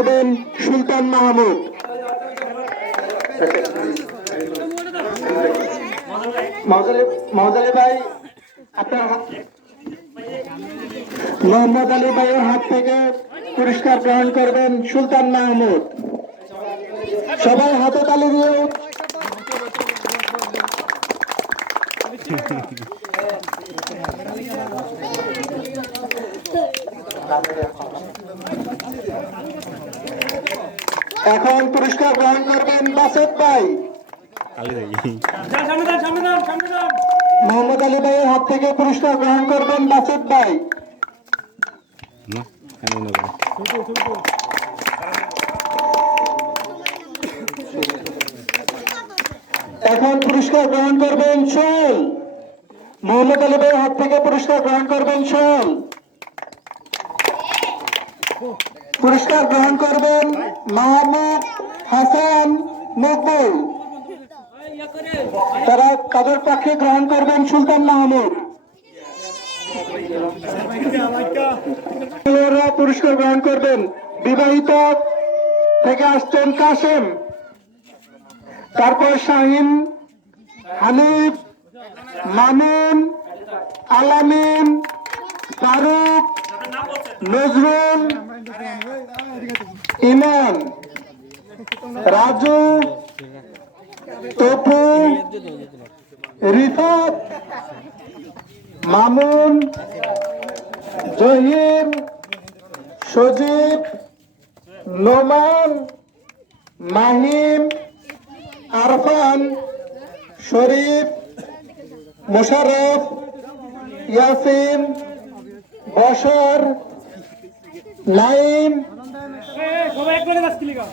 করবেন সুলতান মাহমুদ। আপনার মোহাম্মদ আলী ভাইয়ের হাত থেকে পুরস্কার গ্রহণ করবেন সুলতান মাহমুদ। সবাই হাতে তালি দিয়ে এখন পুরস্কার গ্রহণ করবেন বাসেদ ভাই। মোহাম্মদ আলী ভাইয়ের হাত থেকে পুরস্কার গ্রহণ করবেন বাসেদ ভাই। এখন পুরস্কার গ্রহণ করবেন শোল। মোহাম্মদ আলী ভাইয়ের হাত থেকে পুরস্কার গ্রহণ করবেন শোল। পুরস্কার গ্রহণ করবেন মাহমুদ হাসান মকবুল। তারা তাদের পক্ষে গ্রহণ করবেন সুলতান মাহমুদ। পুরস্কার গ্রহণ করবেন বিবাহিত থেকে আসছেন কাসেম। তারপর শাহিন হানিফ মামুন, আলামিন, ফারুক, নজরুল ইমান রাজু, তপু, রিফাত, মামুন, জহির, সজীব, নোমান, মাহিম, আরফান, শরীফ মোশারফ ইয়াসিন বসর নাইম সবাই এক মিনিট আসতে লিখা।